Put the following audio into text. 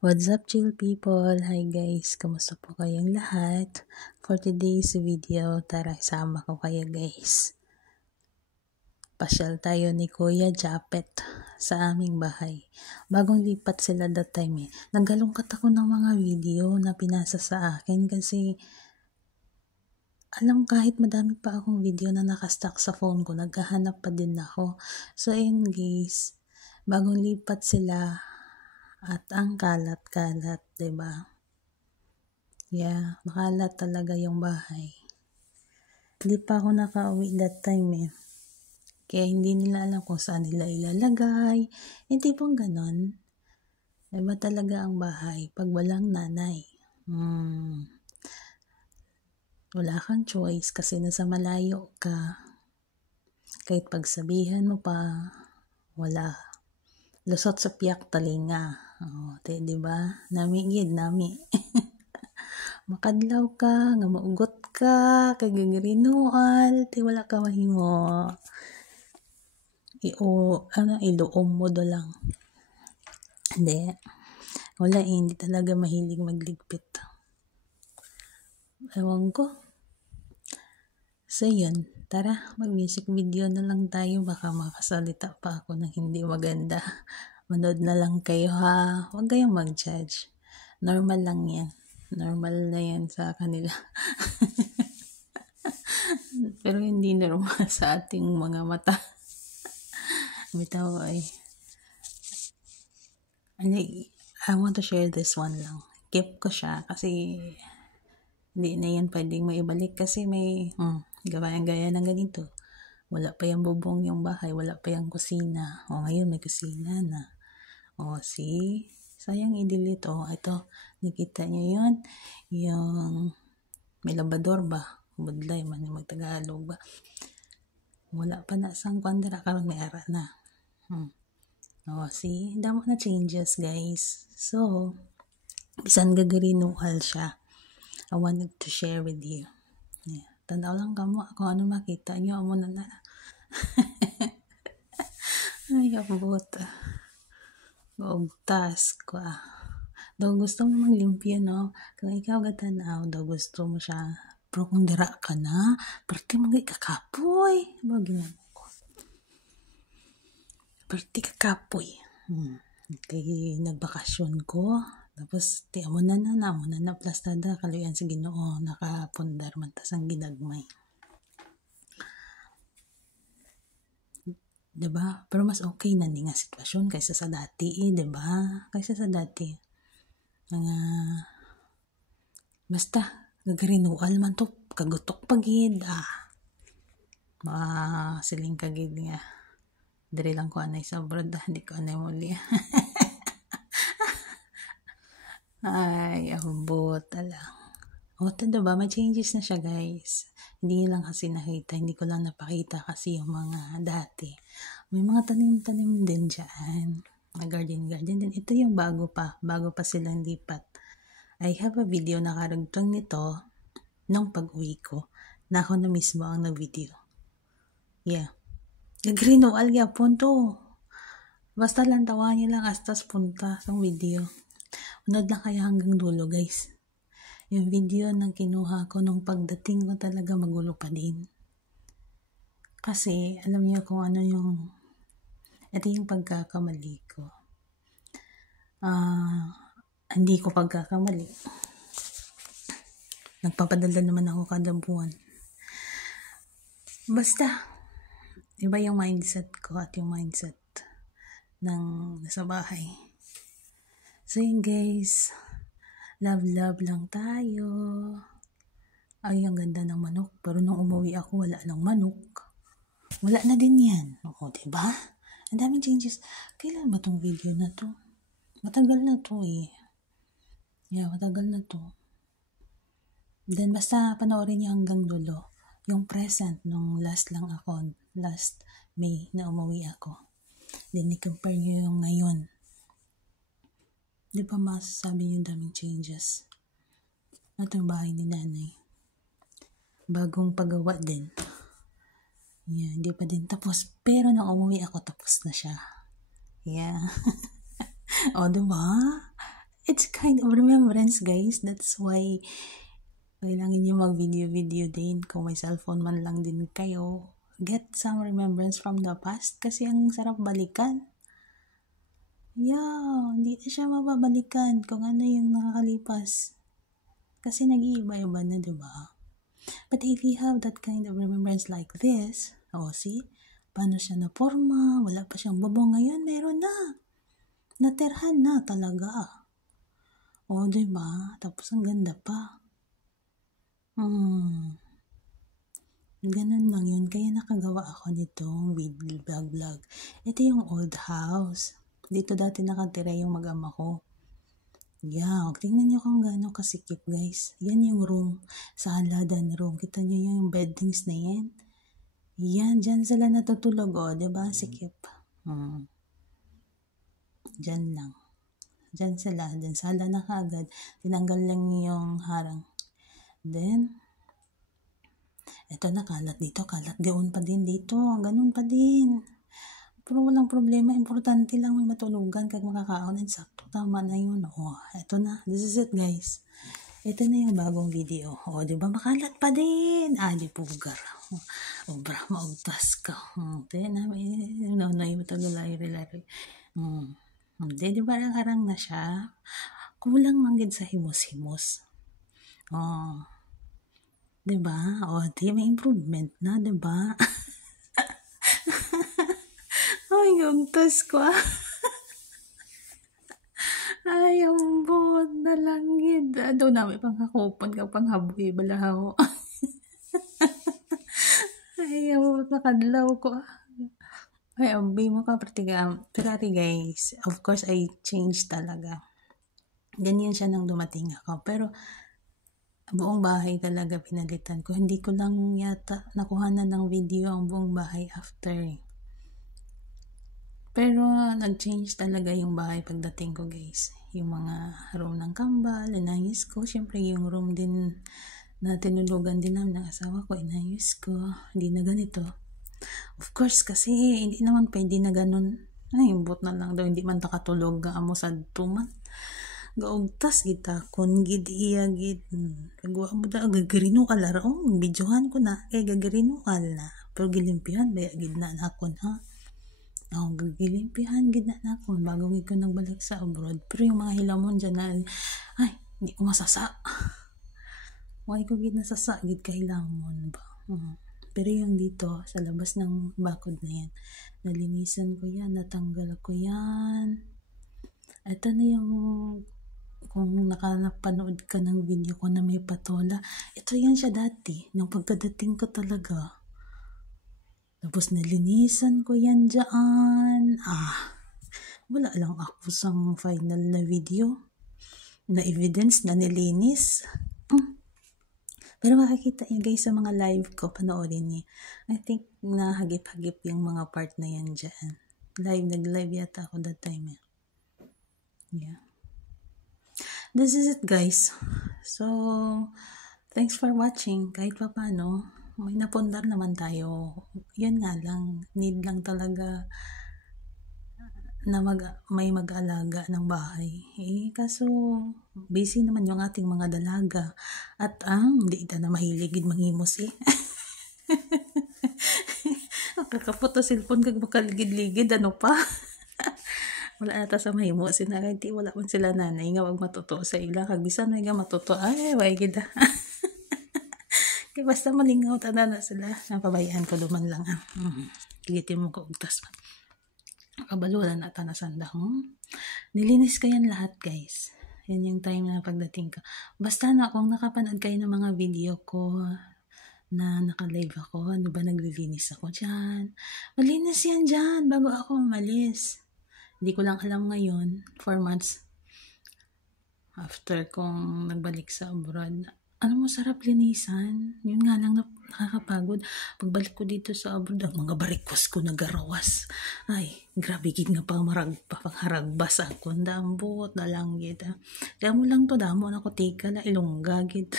What's up, chill people? Hi guys, kamusta po kayong lahat? For today's video, tara sama ko kayo guys. Pasyal tayo ni Kuya Japet sa aming bahay. Bagong lipat sila that time Naggalungkat ako ng mga video na pinasa sa akin kasi kahit madami pa akong video na nakastock sa phone ko, naghahanap pa din ako. So ayun guys, bagong lipat sila. At ang kalat-kalat, diba? Yeah, makalat talaga yung bahay. Hindi pa ako nakauwi that time Kaya hindi nila alam kung saan nila ilalagay. Hindi pong ganon. Diba talaga ang bahay pag walang nanay? Wala kang choice kasi nasa malayo ka. Kahit pagsabihan mo pa, wala. Lusot sa piyak talinga. Diba? Nami. Makadlaw ka, nga maugot ka, kay gagrinual, wala ka mahimo. Iluom mo do lang. Hindi. Wala hindi talaga mahilig magligpit. Ewan ko. So yun, tara, mag-music video na lang tayo, baka makasalita pa ako ng hindi maganda. Manood na lang kayo ha, huwag kayong mag-judge. Normal lang yan. Normal na yan sa kanila. Pero hindi normal sa ating mga mata. Bitaw I want to share this one lang. Keep ko siya kasi hindi na yan pwedeng maibalik kasi may gaya ng ganito. Wala pa yung bubong yung bahay, wala pa yung kusina. Ngayon may kusina na. Sayang i-delete. Ito, nakita nyo yun? Yung may labador ba? Budlay man yung magtagalog ba? Wala pa na sang kwandara karon may ara na. Damo na changes guys. So, bisan gagarinuhal siya. I wanted to share with you. Yeah. Tanaw lang kamo kung ano makita nyo. Amo na. Ay, abot. Task ko daw gusto mo maglimpyo no, kung ikaw gatanaw daw gusto mo siya, pero kung dira ka na perti magay kakapoy kay nagbakasyon ko tapos amo na plastada kaluyan sa Ginoo, nakapundar man tas ang ginagmay. Diba? Pero mas okay na nga sitwasyon kaysa sa dati diba? Kaysa sa dati. Basta, gagarinual man to, kagutok pagid. Siling kagid nga. Dari lang ko anay sa abroad, hindi ko anay muli. Ay, abot lang. Diba? May changes na siya guys. Hindi lang kasi nakita, hindi ko lang napakita kasi yung mga dati. May mga tanim-tanim din dyan. Garden din. Ito yung bago pa silang lipat. I have a video na karagtang nito nung pag-uwi ko na ako na mismo ang nag-video. Yeah. Nag-renewal yapon to. Basta lang tawa niyo lang astas punta sa video. Unod lang kaya hanggang dulo guys. Yung video na kinuha ko nung pagdating ko talaga magulo pa din. Kasi alam niyo kung ano ito yung pagkakamali ko. Hindi ko pagkakamali. Nagpapadala naman ako kada buwan. Basta, iba yung mindset ko at yung mindset ng nasa bahay. So yun guys, love lang tayo. Ay, ang ganda ng manok. Pero nung umuwi ako, wala ng manok. Wala na din yan. Diba? Ang daming changes. Kailan ba tong video na to? Matagal na to Yeah, matagal na to. Then, basta panoorin niyo hanggang dulo. Yung present nung last May na umuwi ako. Then, i-compare niyo yung ngayon. Di ba masasabi niyo daming changes? Ito yung bahay ni nanay. Bagong pagawa din. Yeah, hindi pa din tapos. Pero nung umuwi ako, tapos na siya. Yeah. Diba? It's kind of remembrance, guys. That's why kailangan nyo mag-video din. Kung may cellphone man lang din kayo, get some remembrance from the past kasi ang sarap balikan. Yeah, hindi na siya mababalikan kung ano yung nakakalipas. Kasi nag-iiba-iba na, diba? But if you have that kind of remembrance like this, see, paano siya na-forma, wala pa siyang bubong, ngayon meron na. Natirhan na talaga. Diba? Tapos ang ganda pa. Ganun lang yun. Kaya nakagawa ako nitong vlog. Ito yung old house. Dito dati nakatira yung mag-ama ko. Yeah, tingnan nyo kung gaano kasikip, guys. Yan yung room. Sa haladan room. Kita nyo yung beddings na yan. Yan, dyan sila natutulog. Diba? Sikip. Dyan lang. Dyan sila. Dyan sala na kaagad. Tinanggal lang yung harang. Then, eto na, kalat dito. Kalat doon pa din dito. Ganun pa din. Pero walang problema. Importante lang may matulugan kag makakaon. Sakto. Tama na yun. Eto na. This is it, guys. Ito na yung bagong video. Diba? Makalat pa din. Di pugar. Obra, maugtas ka. Yung tagalay-lari. Diba? Harang na siya. Kulang manggid sa himos-himos. Diba? May improvement na, diba? Ugtas ko. Ay, ambot na langit. Doon namin pangkakupon ka panghaboy balahaw. Ay, ambot makadlaw ko. Ay, ambi mo ka partiga. Pero guys, of course, I changed talaga. Ganyan siya nang dumating ako. Pero, buong bahay talaga pinalitan ko. Hindi ko lang yata nakuhanan ng video ang buong bahay after. Pero, nag-change talaga yung bahay pagdating ko, guys. Yung mga room ng kambal, inayos ko. Siyempre, yung room din na tinulugan din namin ng asawa ko, inayos ko. Hindi na ganito. Of course, kasi hindi naman pwede na ganun. Ay, imbot na lang daw. Hindi man takatulog amo sa tuman. Gaugtas kita. Kung iya gid. Kagwa mo da, gagarinukal. Videohan ko na. Gagarinukal na. Pero gilimpihan, baya gid na nakon, ha? Gilimpihan gid na nakon. Bago ko nagbalik sa abroad. Pero yung mga hilamon dyan na, ay, hindi ko masasa. Why ko gid nasasa, gid kahilamon ba? Pero yung dito, sa labas ng bakod na yan, nalinisan ko yan, natanggal ko yan. Ito na yung, kung nakapanood ka ng video ko na may patola, ito yan siya dati, nung pagkadating ko talaga. Tapos nalinisan ko yan dyan. Wala lang ako sa final na video, na evidence na nilinis. Pero makikita nyo guys sa mga live ko, panoorin niyo. I think nahagip-hagip yung mga part na yan dyan. Nag-live yata ako that time. Yeah. This is it, guys. So, thanks for watching. Kahit pa paano, may napundar naman tayo. Yan nga lang, need lang talaga na may mag-alaga ng bahay. Kaso, busy naman yung ating mga dalaga. At hindi ita na mahiligid mangimos Kakaputo cellphone kag makaligid-ligid, ano pa? Wala ata sa mahimos. Sinariti, wala man sila nanay nga wag matuto sa ila. Kag bisan may nga matuto, ay, way gida. Kaya basta malingaw, tanda na sila. Napabayaan ko duman lang. Gigitin mo ko ugtas man. Kabalulan na tanasanda. Nilinis ko yan lahat, guys. Yan yung time na pagdating ko. Basta na kung nakapanood kayo ng mga video ko na naka-live ako, ano ba naglilinis ako dyan. Malinis yan dyan bago ako umalis. Hindi ko lang alam ngayon, 4 months after kong nagbalik sa abroad. Ano mo, sarap linisan. Yun nga lang nakakapagod. Pagbalik ko dito sa abroad, ang mga barikos ko nagarawas. Ay, grabe gid nga pangharagbas ako. Dambot na lang gid. Damo lang to, damo na ko tika na ilongga gid.